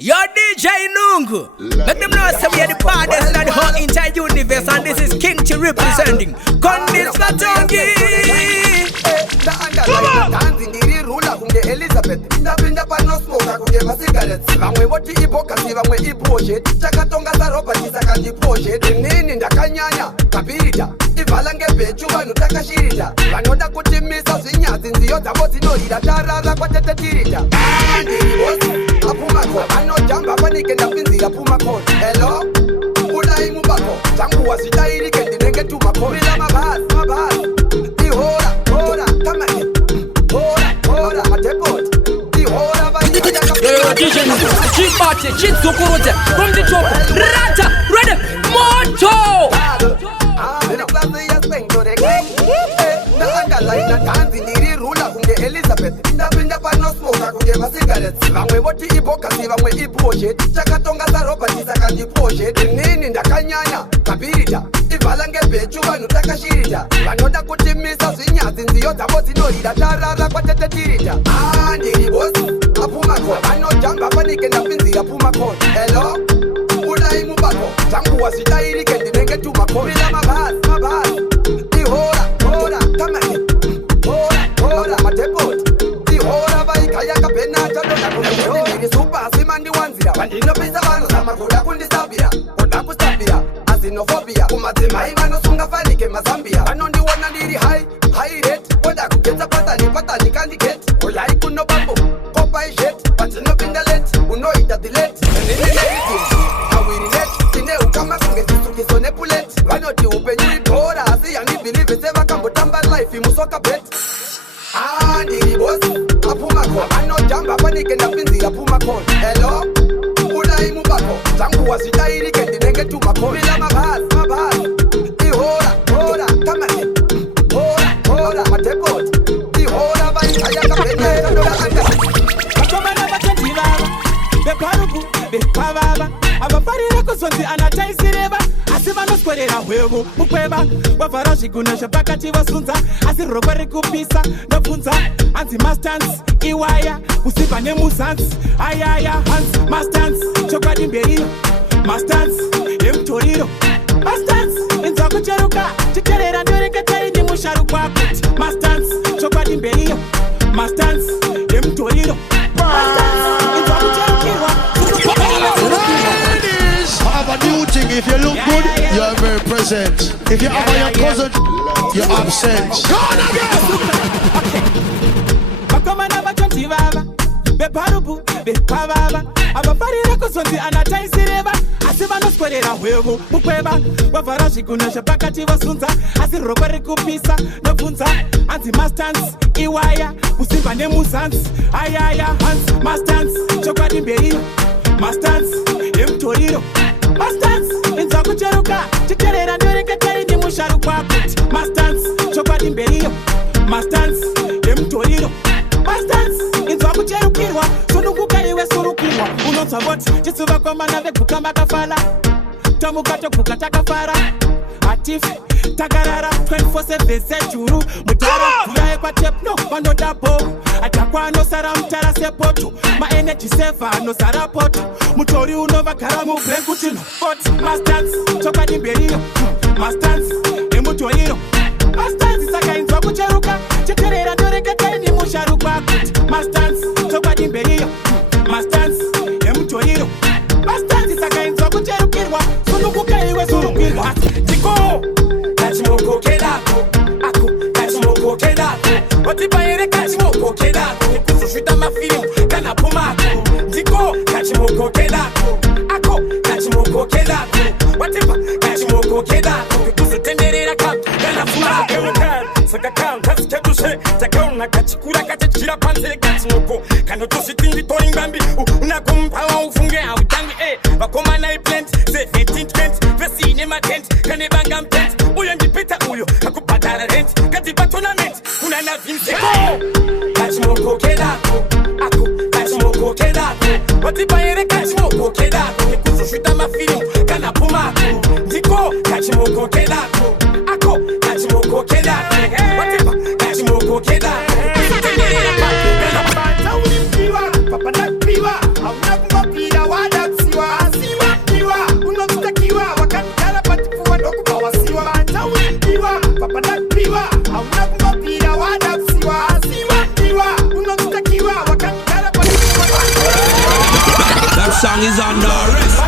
Yo DJ Nungu, let them know that we are the baddest in the whole entire universe, and this is King Chi representing Condis Matongi. Elizabeth, ndapinda panosmoka kunge masigarettes vamwe voti ibhokasi vamwe ibhoshet takatonga saropa tisakandibhoshet nini ndakanyanya kapirita ivala ngebhechu vanhu takashirita vanoda kutimisa zvinyadzi nziyo dzavo dzinorira tarara kwatetetirita ndiribosi apumako vanojamba panike ndapinzira pumakon elo udai mubako tanguwa zvitairike ndinenge tumako rila mabhasi ihora kamani hora matepoti ihora chipate chitsukurudze from the top rata ready moto ndaandalaina tanzi ndiri rula kunge Elizabeth ndapinda panosmoka kunge masigarettes vamwe voti ibhokasi vamwe ibhoshet takatonga saropa tisakandibhoshet nini ndakanyanya kapirita ivala ngebhechu vanhu takashirita vanoda kutimisa zvinyadzi nziyo dzavo dzinorira tarara kwatetetirita ndiri bosi apumako vanojamba panike ndapinzira pumakon elo udai mubako tanguwa zvitairike ndinenge tumako rila mabhasi ihora kamani hora matepoti ihora vaikayaka penata ndondakunairi supasi mandiwanzira vandinopisa vanhu zamakuda kundisabira kuda kusabira azinofobia kumadzimai vanosunga fanike mazambia vanondiona ndiri high rate koda kugetsa patani kandiketi kulai kuno bambo kopaishet vandinopinda late unoita dilate awirilet tine ukama kunge chisukiso nepuleti vanoti upenyu ibhora asi yandibhilive sevakambotamba life imusoka bet ndiri bosi apumako anojamba panike ndapinzira pumakon elo udai mubako tanguwa zvitairike ndinenge tumako rila mabhasi ihora kamani hora matepoti ihora vaikayakapeneta ndoaanga vakomana vatonzi vava veparupu vepavava avafarira kuzonzi anataisireva asi vanoswerera hwevo mukweva vavhara zviguno zvepakati vasunza asi rokwe rikupisa ndobvunza hanzi mastans iwaya kusipa nemuzanzi ayaya hanzi mastans chokwadi mberiyo mastans yemutoriro mastans inzwa kucheruka chiterera ndoreketei ndimusharukwa kuti mastans chokwadi mberiyo mastans yemutoriro mastans inzwa kucherukirwa. Have a new thing. If you look good, you are very present. If you have a young cousin, you're absent. Vakomana vatonzi vava veparupu vepavava avafarira kuzonzi anataisireva asi vanoswerera hwevo mukweva vavhara zviguno zvepakati vasunza asi rokwe rikupisa ndobvunza hanzi mastans iwaya kusimba nemuzanzi ayaya hanzi mastans chokwadi mberiyo mastans yemutoriro mastans inzwa kucheruka chiterera ndoreketei ndimusharukwa kuti mastans chokwadi mberiyo mastans yemutoriro mastans inzwa kucherukirwa sununguka iwe surukirwa unonzwa voti chitsuva kwamana veguka makafala tomuka toguka takafara hatifi takarara 24/7 sejuru mutara kuyaye kwatepno vanoda bhoru atakwa anosara mutara sepoto maenergy seva anosara poto mutori unovagara mubrenkutino but mastans chokwadi mberiyo mastans emutoriro mastans saka inzwa kucheruka chiterera ndoreketei ndimusharukwa kuti mastans chokwadi mberiyo mastans emutoriro mastans saka inzwa kucherukirwa sununguka iwe surukirwa tiko kachimoko kedako ako kachimoko kedako otipaere kachimoko kedako kuzoshwita mafilimu kana pumako ndiko kachimoko kedako ako kachimoko kedako watipa kachimoko kedako kuzotenderera kapu kana pumako saka kam kasiketushe takaona kachikura kachechira panze kachimoko kanotosvitindi toringambi unakompawa ufunge hautangi vakomana iplant 1720 vesine matent kane banga mtent uyo ndipita uyo akubhadhara rent katipa tournament kuna na vinseko kachimoko kedako ako kachimoko kedako watipaere kachimoko kedako kuzoshwita mafilimu kana pumako ndiko kachimoko kedako ako kachimoko kedako watipa kachimoko kedako kuzotenderera kapu kana panta ulimpiwa papa napiwa hauna kumapira hauna kumapira wadapsiwa asiwa piwa unotukakiwa wakakala pa That song is under arrest.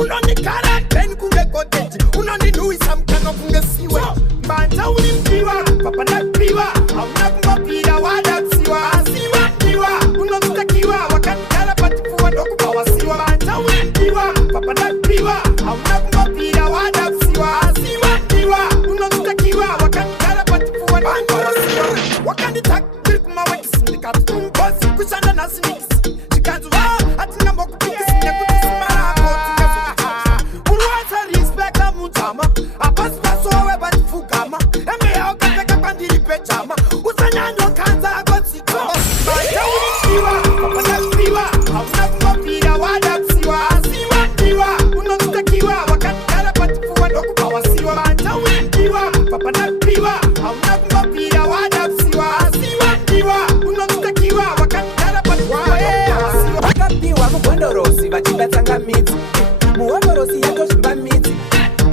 Unonikara pen kunge koteji unoninuisa mkano kunge siwe Banta ulimpiwa, papa napiwa hauna kumapira wadapsiwa asiwa piwa unotukakiwa wakakala patifuwa ndokupawa siwa Banta ulimpiwa, papa napiwa hauna kumapira wadapsiwa asiwa piwa unotukakiwa wakakala patifuwa ndokupawa siwa Wakanitak milkuma wakisindikatu Mbozi kushanda nasi mikisi Chikazu ati nambo kupikisi nekutisima Mutama, apasipaso webanifugama Emea okateka pandiri pechama Usanyando kanza agotsiko Baya ulichiwa, papanakiwa Hauna kumapira wadapsiwa Asiwa piwa, unotukakiwa Wakanikala patifuwa ndokupawa siwa Baya ulichiwa, papanakiwa Hauna kumapira wadapsiwa Asiwa piwa, unotukakiwa Wakanikala patifuwa ndokupawa siwa Wakapiwa mukondorosi, vachibatanga miti Muwakorosi yato shimba miti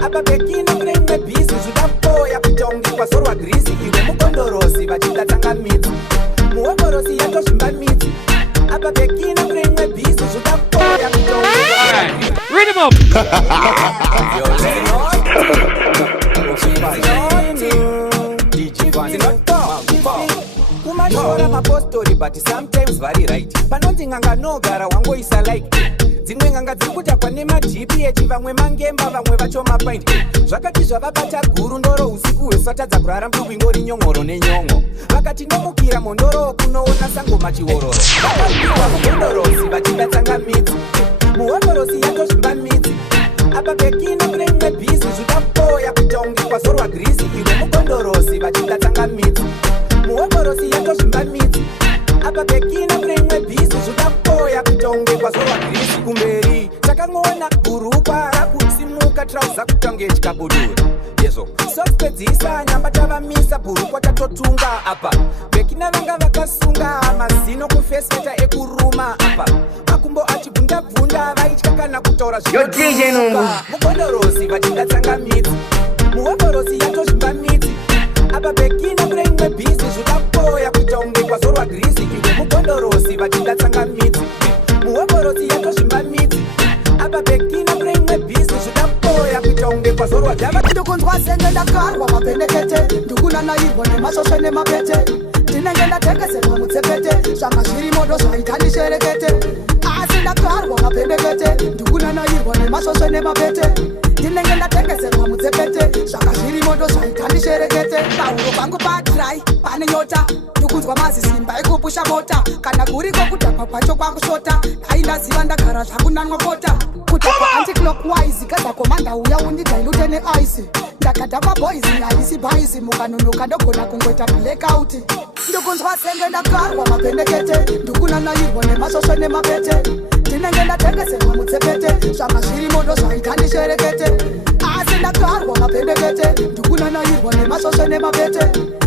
Apa pekina premwe bizi zvidapoya kutongi kwazorwa grisi iwe mukondorosi vachidatanga midzi muwokorosi yatozvimba midzi apa pekina premwe bizi zvidapoya kutongi Read him up. kumashora mapostori but sometimes very right panonzi nganga nogara wangoisa like dzimwe nganga dziri kutakwa nemagph vamwe mangemba vamwe vacho mapaindi zvakati zvavabata guru ndoro usiku hwesatadza kurara mbuku ingori nyongoro nenyongo vakati nomukira mondoro kunoona sango machiororo vakapiwa mukondorosi vachidatsanga midzi muhondorosi yatozvimba midzi apa pekina kunemwe bhizi zvidapoya kutongi kwazorwa grisi iwe mukondorosi vachidatsanga midzi muhondorosi yatozvimba midzi apa pekina kunemwe bhizi zvidapoya kutongi kwazorwa grisi kumberi takangona gurukwa rakusimuka trauza kutonge chikabudura yezvo sokupedzisa nyamba tavamisa bhurukwa tatotunga apa pekina vanga vakasunga mazino kufeseta ekuruma apa makumbo achibvundabvunda vaitya kana kutaura mukondorosi vachidatsanga midzi muhondorosi yatozvimba midzi apa pekina kunemwe bhizi zvidapoya kutonge kwazorwa grisi iwe mukondorosi vachidatsanga midzi muhondorosi yatozvimba midzi apa pekina kunemwe bhizi zvidapoya kutonge kwazorwa ndokunzwa senge ndakarwa mapendekete ndikunanairwa nemasvosve nemapete ndinenge ndatengeserwa mutsepete zvanga zviri modo zvaita ndisherekete asi ndakarwa mapendekete ndikunanairwa nemasvosve nemapete ndinenge ndatengeserwa mutsepete zvanga zviri modo zvaita ndisherekete pauro pangu padry pane nyota ndikunzwa mazisimba ekupusha mota kana kuriko kudhakwa kwacho kwakusvota dai ndaziva ndagara zvakunanwa pota kudhakwa anticlockwise kadzakomanda uya undidailute neice ndakadhakwa boisi haisi bhaisi mukanonoka ndogona kungoita blackout ndikunzwa senge ndakarwa mapendekete ndikunanairwa nemasvosve nemapete ndinenge ndatengeserwa mutsepete zvanga zviri modo zvaita ndisherekete asi ndakarwa mapendekete ndikunanairwa nemasvosve nemapete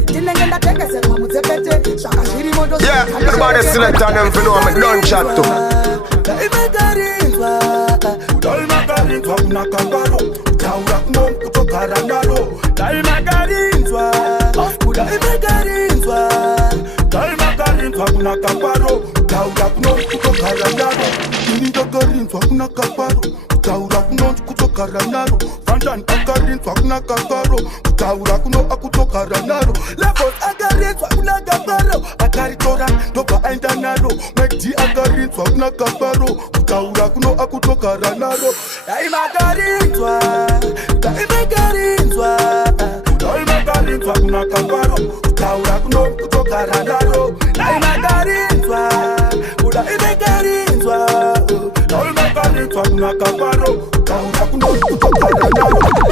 ndinenge ndatengeserwa mutsepete zvanga zviri modo Dalmagarinzwa kunakambaro utaura kunom kutogara naro Dalmagarinzwa kunakambaro utaura kunom kutogara naro Ndagarinzwa kunakambaro utaura kunom kutogara naro Vandan agarinzwa kunakambaro utaura kuno akutogara naro Levels agarinzwa kunakambaro akaritora ndoba aenda naro Mekdi agarinzwa kunakambaro utaura kuno akutogara naro Dalmagarinzwa kunakambaro utaura kuno kutogara naro Dalmagarinzwa kunakambaro utaura kuno kutogara naro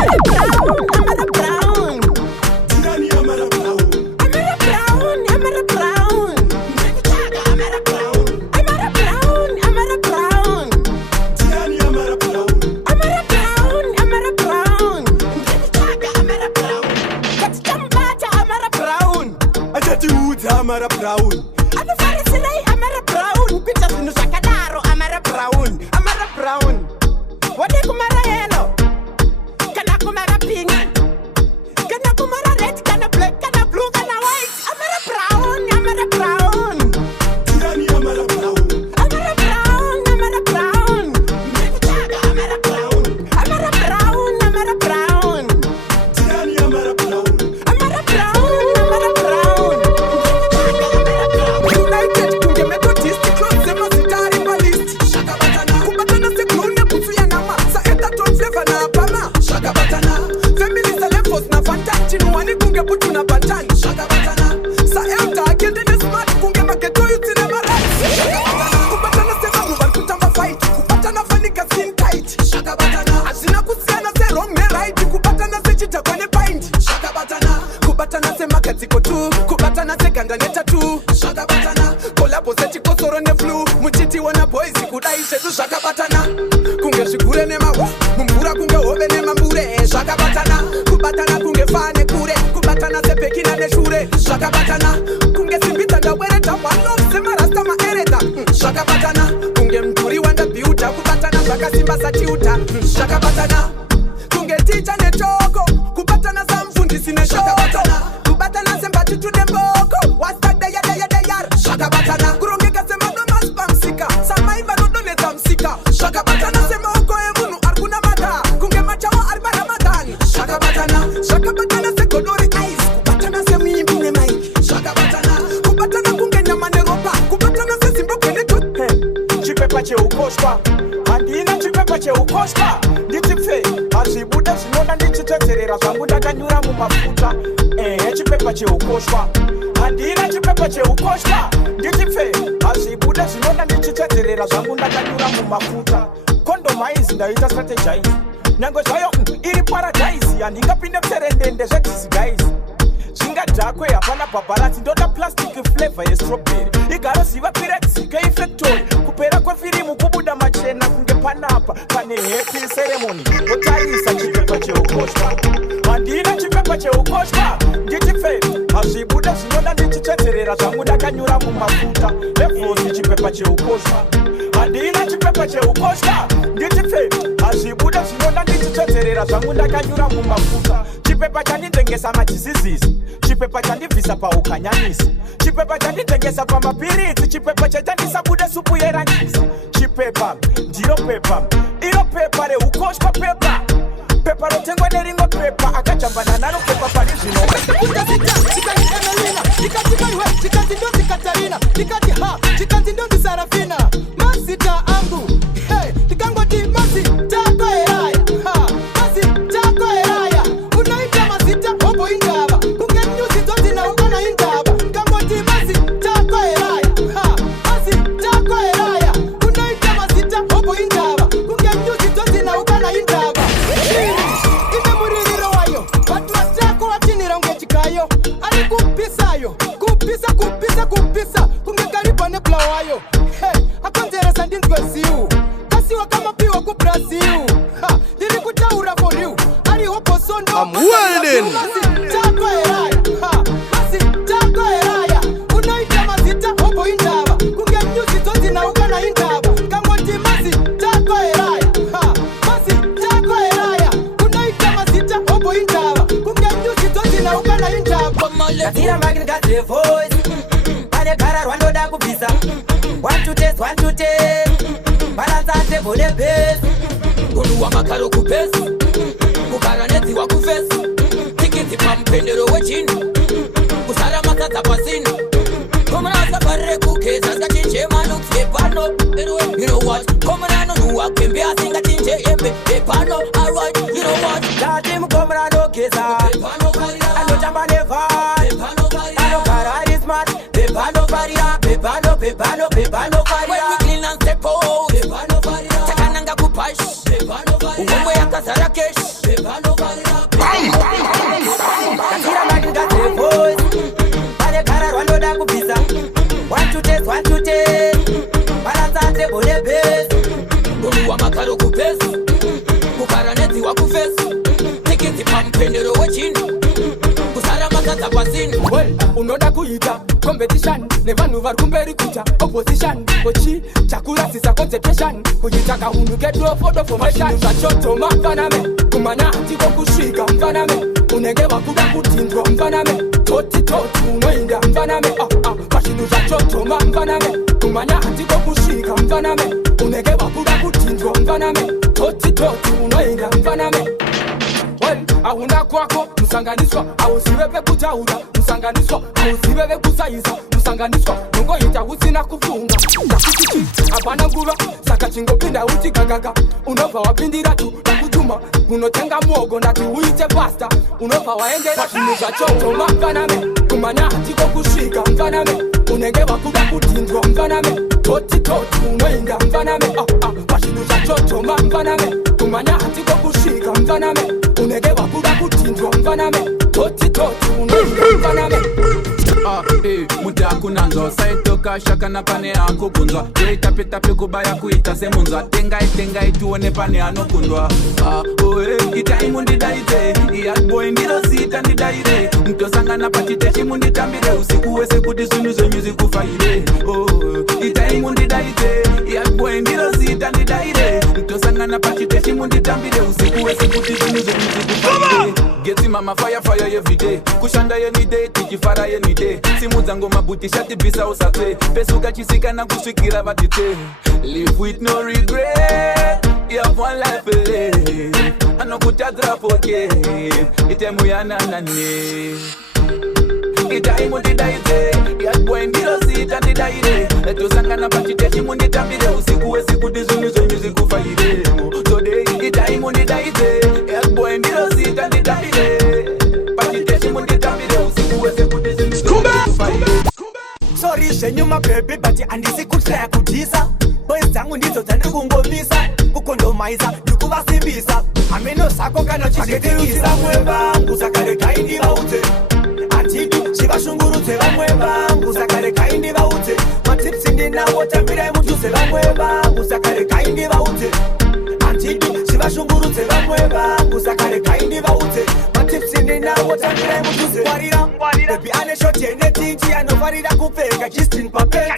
Amara Brown. kunge putuna bantani shakabatana sa elta akende ne smart kunge maketo yutsina marati shakabatana kubatana sema kuba kutamba fight kubatana fanika skin tight shakabatana azina kusiana se wrong ne right kubatana se chita kwenye pint shakabatana kubatana se makati kotu kubatana se ganga neta tu shakabatana kolabo se chikosoro ne flu muchiti wana boys kudaishe tu shakabatana kunge shikure ne mawa mumbura kunge hobe ne mambure shakabatana kubatana kunge fane kure kubatana se pekina ne shure shakabatana kunge simbita da wereta one sema rasta ma ereta shakabatana kunge mturi wanda biuta kubatana baka simba satiuta shakabatana kunge teacher ne choko kubatana sa mfundisi ne shakabatana kubatana semba tutu ne mboko wasta da ya shakabatana kurongeka sema do maspamsika sama iva no done tamsika shakabatana sema oko emunu arkuna mata kunge machawa arba ramadan shakabatana se kodori ice kubatana se mimbi ne mic shakabatana kubatana kunge nyama ne ropa kubatana se simbo kwene tu chipepa che ukoshwa andina chipepa che ukoshwa nditife azibuda zinoda ndichiteterera zvangu ndakanyura mu mafuta chipepa che ukoshwa andina chipepa che ukoshwa nditife azibuda zinoda ndichiteterera zvangu ndakanyura mu mafuta kondomaizi ndaita strategize nyango zvayo iri paradise handingapinde mserendende zvedzisigaisi zvingadhakwe hapana bhabharati ndoda plastic flavor yestrawberry igaroziva piredzike ifactory kupera kwefirimu kubuda machena kunge panapa pane happy ceremony otarisa chipepa cheukoshwa handina chipepa cheukoshwa nditife hazvibuda zvinoda ndichiteterera zvangu ndakanyura mumafuta levosi chipepa cheukoshwa handina chipepa cheukoshwa nditife hazvibuda zvinoda ndichiteterera zvangu ndakanyura mumafuta chipepa chanditengesa machizizisi chipepa chandibvisa paukanyanyisi chipepa chanditengesa pamapiritsi chipepa chachandisabude supu yerangisi chipepa ndiro pepa iro pepa reukoshwa pepa rotengwa nerimwe pepa akajambana naro pepa pari zvino chikanzi emelina chikati maiwe chikanzi ndonzi katarina chikati ha chikanzi ndonzi sarafina mazita angu tikangoti mazita koeraya mazita koeraya unoita mazita hobo indaba kunge nyuzi dzodina ukana indaba kangoti mazita koeraya mazita koeraya unoita mazita hobo indaba kunge nyuzi dzodina ukana indaba ine muririro wayo watu watako watinira unge chikayo ari kupisayo kupisa kunge karibu ne plawayo akonzeresa ndinzwe ziu kasiwa kama piwa ku Brazil ndiri kutaura for you ari hopo sondo I'm waiting tako eraya unoita mazita hopo indaba kunge nyuzi dzodina ukana indaba kangoti mazita eraya mazita eraya unoita mazita hopo indaba kunge nyuzi dzodina ukana indaba katira magni gade voice pane gara rwandoda kubvisa 1 to test balanza table ne base kunuwa makaro kupesi kugara nedziwa kufesi tikiti pampendero wechini kusara masadza pasini komunasa barire kukeza skachinje manuks epano you know what komunano nuwa kembe asingachinje embe epano alright you know what dati mukomunano keza anotamba neva anogara ari smart pepano varia pepano varia when we clean and step out pepano varia takananga kupash pepano varia umwe yakazara cash pepano varia katira magina voice pane gara rwandoda kubvisa 1 to test balanza table ne base kunuwa makaro kupesi kugara nedziwa kufesi tikiti pampendero wechini kusara masadza pasini unoda kuita competition nevanhu vari kumberi kuita opposition kochi chakurasisa concentration kuita kahunu kedro photo formation zvachotoma mfaname kumana hatiko kusvika mfaname unenge vakuda kutindwa mfaname toti unoinda mfaname pazvinhu zvachotoma mfaname kumana hatiko kusvika mfaname unenge vakuda kutindwa mfaname toti unoinda mfaname ahuna kwako musanganiswa auzive pekutaura musanganiswa auzive vekusaiza kusanganiswa nongoita usina kufunga takuchichi hapana nguva saka chingopinda uti gagaga unobva wapindira tu nakutuma unotenga mwogo ndati uite pasta unobva waendera zvinhu zvachotoma mfaname kumanya hatiko kusvika mfaname unenge vakuda kudhindwa mfaname toti unoinda mfaname pazvinhu zvachotoma mfaname kumanya hatiko kusvika mfaname unenge vakuda kudhindwa mfaname toti unoinda mfaname mutakunanzwa saitoka shakana pane akubvunzwa toitapetape kubaya kuita semunzwa tengai tuone pane anokundwa itai mundidaidze iyatboy ndinosiita ndidaire mtosangana pachiteshi munditambire usiku wese kuti zvinhu zvenyu zikufaire itai mundidaidze iyatboy ndinosiita ndidaire mtosangana pachiteshi munditambire usiku wese kuti zvinhu zvenyu zikufaire getsi mama fire everyday kushanda any day tichifara any day simudza ngoma buti shatibvisa usatse pesuka chisikana kusvikira vatite live with no regret you have one life to live anokutadzira poke itemuyananane itai mundidaidze yatboy ndinosiita ndidaire tosangana pachiteshi munditambire usiku wese kuti zvinhu zvenyu zikufaire today itai mundidaidze yatboy ndinosiita ndidaire pachiteshi munditambire usiku wese kuti zvinhu zikufaire. Sorry zvenyuma baby but handisi kuhlaya kudhisa boys dzangu ndidzo dzandikungomisa kukondomaiza ndikuvasimbisa ameno zako kana chichitirisa vamwe vangu saka regai ndivaudze handidi chivashungurudze vamwe vangu saka regai ndivaudze matipsi ndinawo tambirai mudhuze vamwe vangu saka regai ndivaudze handidi chivashungurudze vamwe vangu saka regai ndivaudze matipsi ndinawo tambirai mudhuze warira bebi ane shoti enetiti anofarira kupfeka chistin papet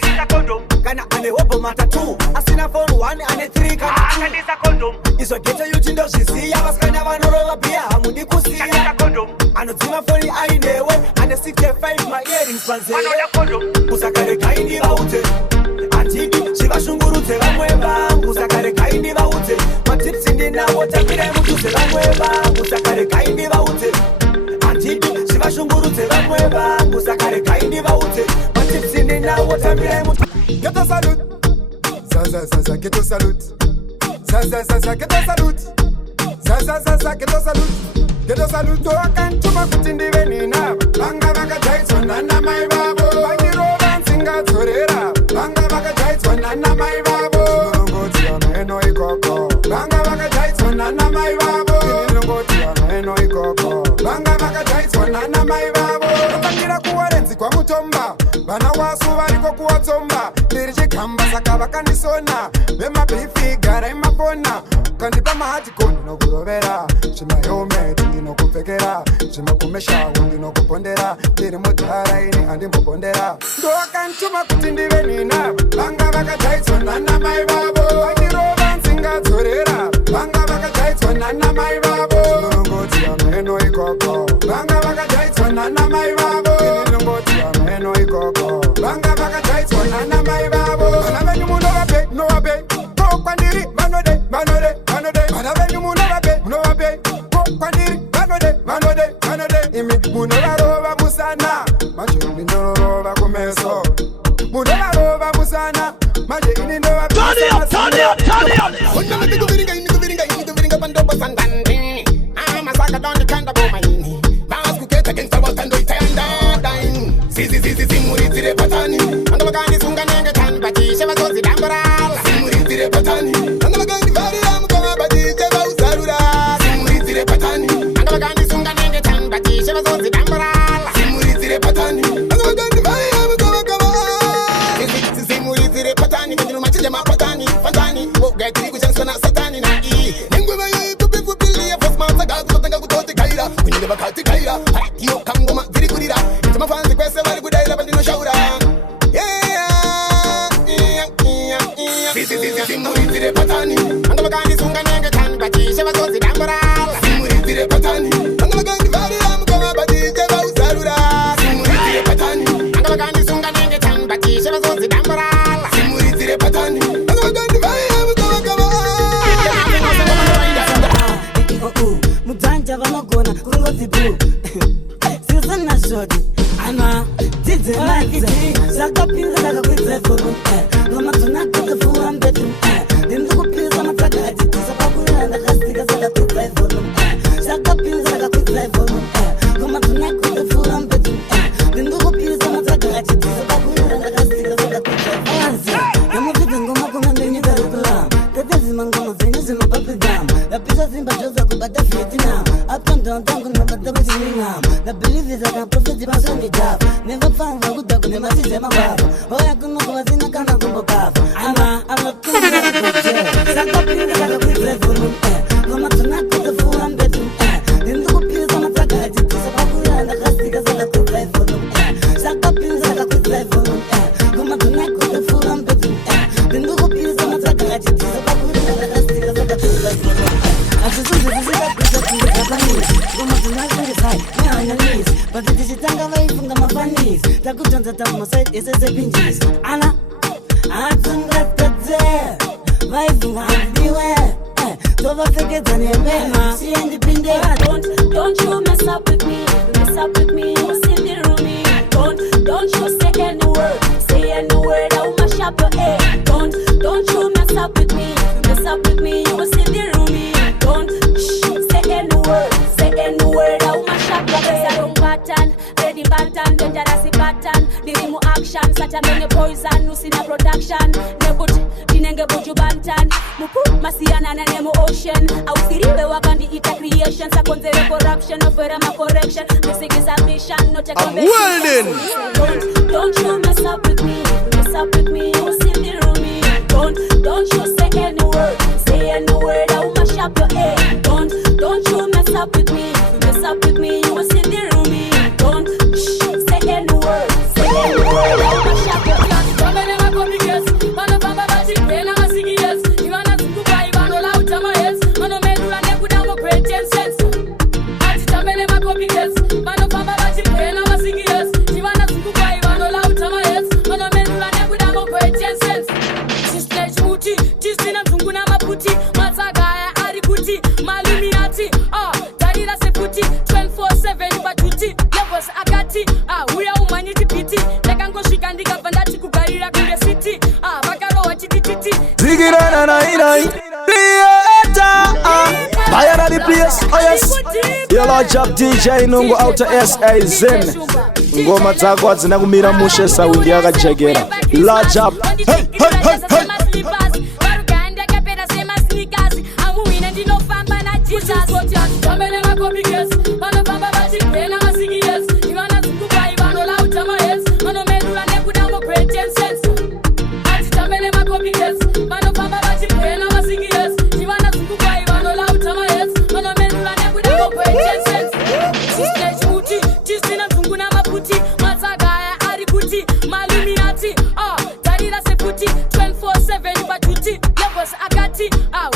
kana ane hobo matatu asina phone 1 ane 3 kana 2 izvo geto yuchindozviziya vasikana vanorova bhiya hamundi kusiya anodzima foni ainewe ane 65 maearings panzee usaka regai ndivaudze handidi chivashungurudze vamwe vangu saka regai ndivaudze matipsi ndinawo tambirai mudhuze vamwe vangu saka regai ndivaudze handidi chivashungurudze vamwe vangu saka regai ndivaudze matipsi ndinawo tambirai mudhuze. Geto salute, zaza geto salute, zaza geto salute, zaza geto salute, geto salute. Wakantuma kuti ndive nina, vanga vakajaidzwa nana mai vavo, vandirova nsingadzorera, vanga vakajaidzwa nana mai vavo, inongoti ameno ikoko, vanga vakajaidzwa nana mai vavo, inongoti ameno ikoko, vanga vakajaidzwa nana mai vavo, vakangira kuwarenzi kwa mutomba, vana wasu variko kuwatsomba, ndiri chigamba saka vakandisona, vemabifi gara imafona, kandipa mahatikoni nokurovera, zvimahelmet ndinokupfekera, zvimakumeshawu ndinokupondera, ndiri mudhara ini handimbopondera, ndowakantuma kuti ndive nina, vanga vakajaidzwa nana mai vavo, vandirova nzingadzorera, vanga vakajaidzwa nana mai vavo, inongoti ameno ikoko, vanga vakajaidzwa nana mai vavo, inongoti ameno ikoko, vanga vakajaidzwa nana mai vavo, vana venyu munovape ko kwandiri vanode vana venyu munovape ko kwandiri vanode imi munovarova musana manje ini ndorova kumeso munovarova musana manje ini ndova Kuviringa pandobo sandandi Amasaka dondi kanda boma ini Basku keta gangsta watando itayanda dain Simuri patani Ando magani sunga nenge tan Bati sheva zozi dambarala Simuri patani Ando magani vari amukama Bati sheva usarura Simuri patani Ando magani sunga nenge tan Bati sheva zozi dambarala Simuri patani Ando magani vari amukama Simuri patani Mendiru machinja mapatani Fantani Woga tiri kuchansana satani na ii Nengwema yoi kupifu pili ya fosma Saga kutotenga kutote kaira Kunyele bakati kaira Harakio kangoma viri kurira Chama fanzi kwese vari kudaira Bandino shaura Simuri patani Ando magani sunga nenge tan Bati sheva zozi dambarala Simuri patani Ando magani vari amukama Bati sheva usarura Simuri patani Ando magani sunga nenge tan Bati sheva zozi dambarala Simuri patani Ando magani vari amukama kama Mudanja vanogona kungozi boo Susan na shodi Ana, did it like it. Zakapinza zakakwidza forum. Ngoma tunatoka fuwa mbetu. Ndimukupinza mataka ajiti. Zapakuya ndakastika zakakwidza forum. Zakapinza zakakwidza forum. Ngoma tunatoka fuwa mbetu. Ndimukupinza mataka ajiti. Zapakuya ndakastika zakakwidza forum. Namuvita ngoma kunangenyika rukula. Tetezima ngoma zenye zimapapidam. Yapisa zimba joza kubata Vietnam. Up and down, down, kubata Vietnam. The belief is I can profit the person the job. Never found a good dog in the masses in my wife. Oh, I couldn't go in a can of combo calf. I'm not going to go to Sakapin, the Sakapin, Goma to knock the fool and bedroom. Then the pills on a tracker, it's a popular and the Castica Sakapin life for them. Sakapin, the Sakapin for them. Goma to knock the fool and bedroom. Then the pills on a tracker, it's a popular and the Castica Sakapin life for them. I just want to visit that piece of the Japanese. Goma to knock the side, now on your knees. But it is a tanga way from the Mafanis. The good on the top of side is a pinches. Anna, I don't get there. Why do I beware? Don't forget the name. She independent. Don't you mess up with me. Mess up with me, you will see the roomie. Don't you say any word. Say any word, I will mash up your head. Don't you mess up with me. Mess up with me, you will see the roomie. Don't say any word. Say any word, I will mash up your head. Pattern, ready pattern, dangerous pattern. The rimu action, such a many poison, Nusina production. Nebut, Dinenge Buju Bantan. Mupu, Masiana and Nemo Ocean. Ausiribe Wakandi Ita creation, Sakonzere corruption, Oferama correction. Music is a mission, not a convention. Don't you mess up with me. Mess up with me, you will see the roomie. Don't you say any word. Say any word, I will mash up your head. Don't you mess up with me. Mess up with me, you will see the roomie. Don't say any word. Say any word, I will mash up your head. We are humanity pity. Lekango shikandika vandati kugarira kunde city. Bakaro wachititi. Zigirana na inai. Theater. Bayana the place. Oh yes. Yellow Job DJ Nungu Outer SA Zen. Ngoma zako zinakumira mushe saundi yakajegera. Large Job. Hey hey hey hey.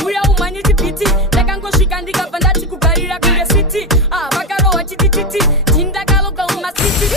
We are humanity pity. Lekango shikandika vandati kugarira kunde city. Bakaro wachititi. Tinda kalo kauma city.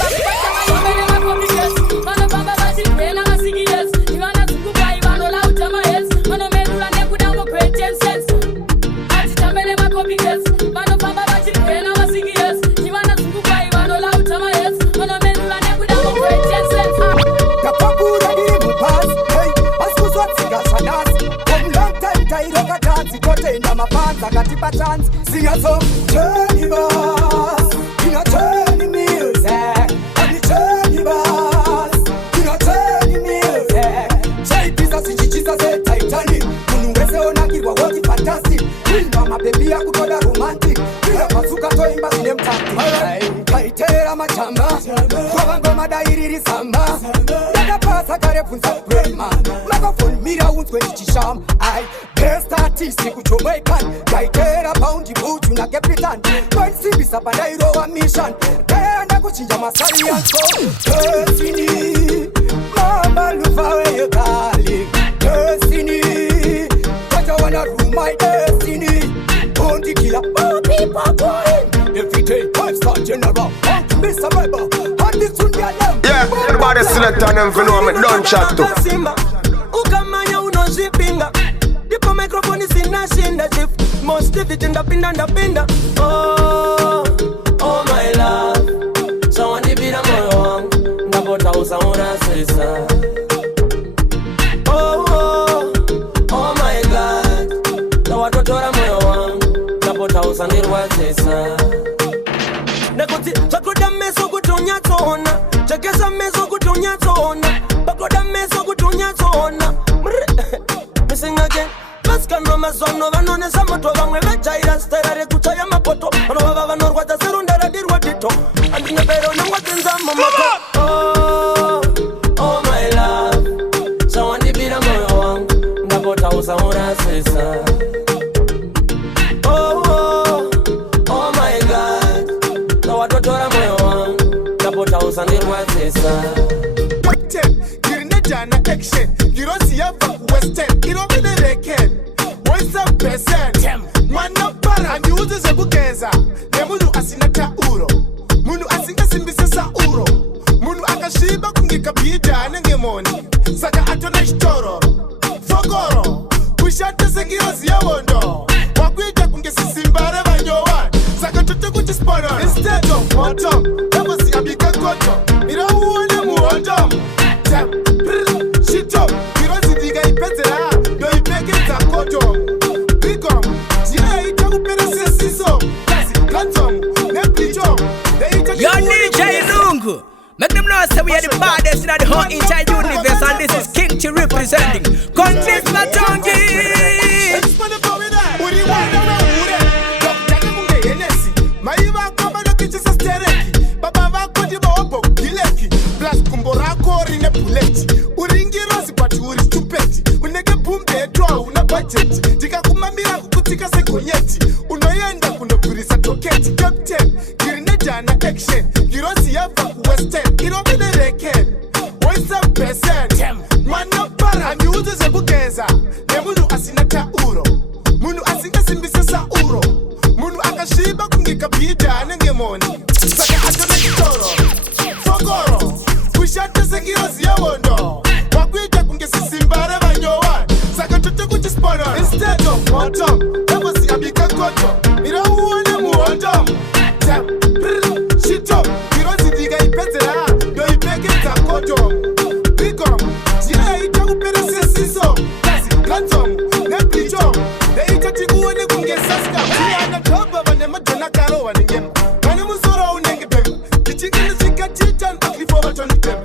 Sing a song, Johnny Bass, in a Johnny music, and the Johnny Bass, in a Johnny music. Say pizza, si chichisa, say Titanic. Unuweze onagirwa woti fantastic. Mama baby ya kutoda romantic. Bila pasuka toimba sine mtaki. Kaitera machamba, kwa ngoma dairiri samba. Dada pasa kare punza prema. Megaphone mira unzwe chisham. I best artist kuchomaikan. Kaitera poundi buju na kepitan. When sibisa bandairo wa mission. Kenda kuchinja masari yanso. Destiny, mama lufa where you darling. Destiny, but I wanna rule my destiny. Bounty killer, people going. Every day, 5-star general. Mr. Rebel, and this one get them. Yeah, everybody select on them for know I'm done chat to. Ukamanya unozipinga. Dipo microphone sina shinda shift. Most of it in the pinda. Oh, oh my love. So I need to be the more. unyatsoona chekesa meso kuti unyatsoona pakoda meso kuti unyatsoona missing again masikano mazono vanonesa moto vamwe vajaira stera rekuchaya mapoto vanovava vanorwadza serunda radirwa dito andine bero nengwadzinzamo oh my love chawandibira moyo wangu ndapota usaurasisa oh my god tawatotora moyo wangu ndapota usandirwadzisa Jana action, you don't see a western, you don't be the reckon. What's up, percent? One up para, and you use a bugeza. Nemunu asinata uro. Munu asinga simbisa uro. Munu akashiba kungika pija nengemoni. Saka atona shitoro. Fogoro. Kushate sekirozi ya wondo. Wakuita kungesimbare vanyowa. Saka tute kuchisporo. Instead of bottom, never see a bigger koto. Mira uone muondom. Shit up, you don't see the guy better. No, you make it a cotton. Big up, yeah, you can't better say so. That's it, Canton, Nepli Joe. Your DJ Lungu. Make them know say we are the baddest in the whole entire universe, and this is King T representing. Convince Matongi. Uringirosi but uri stupid. Unege pumbe draw una budget. Tikakumambira kukutika segonyeti. Unoyenda kunopurisa toketi. Captain, girine jana action. Girosi yava ku western. Irobe the reken. What's up percent? Mwana para amiuze zebugeza. Nemunu asinata uro. Munu asinga simbisa sa uro. Munu akashiba kungika pija nengemoni. Saka atone kitoro. Fogoro. Kushate sekirosi ya wondo. Wakuita kungesimbare vanyowa. Saka tute kuchisporo. Instead of bottom, never see a bigger koto. Mira uone muondom. Shit up, you don't see the guy better. No, you make it a koto. Big up, yeah, you can't better say so. That's it, Canton, Nepli Joe. They eat a tiguane kungesaska. We are the top of an emadona caro and again. When you must all own a pepper. The chicken is a chicken, ugly for a ton of them.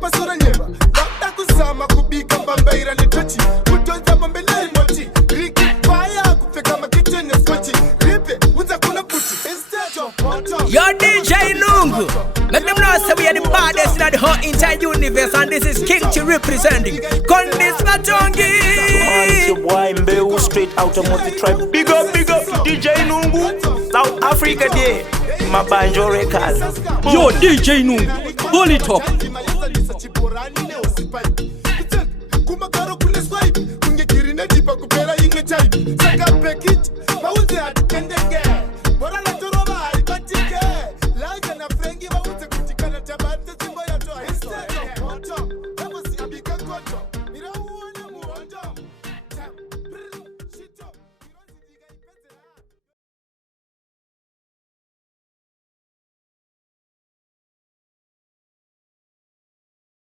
Pasura nyeba Dr. Kusama kubika bambaira ni tochi Kutoza bambele moti Riki fire kufeka makitchen ya skochi Ripe unza kuna puti Instead of bottom Your DJ Lungu. Make them know say we are the baddest in the whole entire universe, and this is King T representing. Convince Matongi. It's your boy Mbeu straight out of Multi Tribe. Big up DJ Nungu. South Africa Day. Mabanjo Records. Yo DJ Nungu. Hold it up. Kumakaro kule swipe. Kungekirine tipa kupera inge type. Saka peki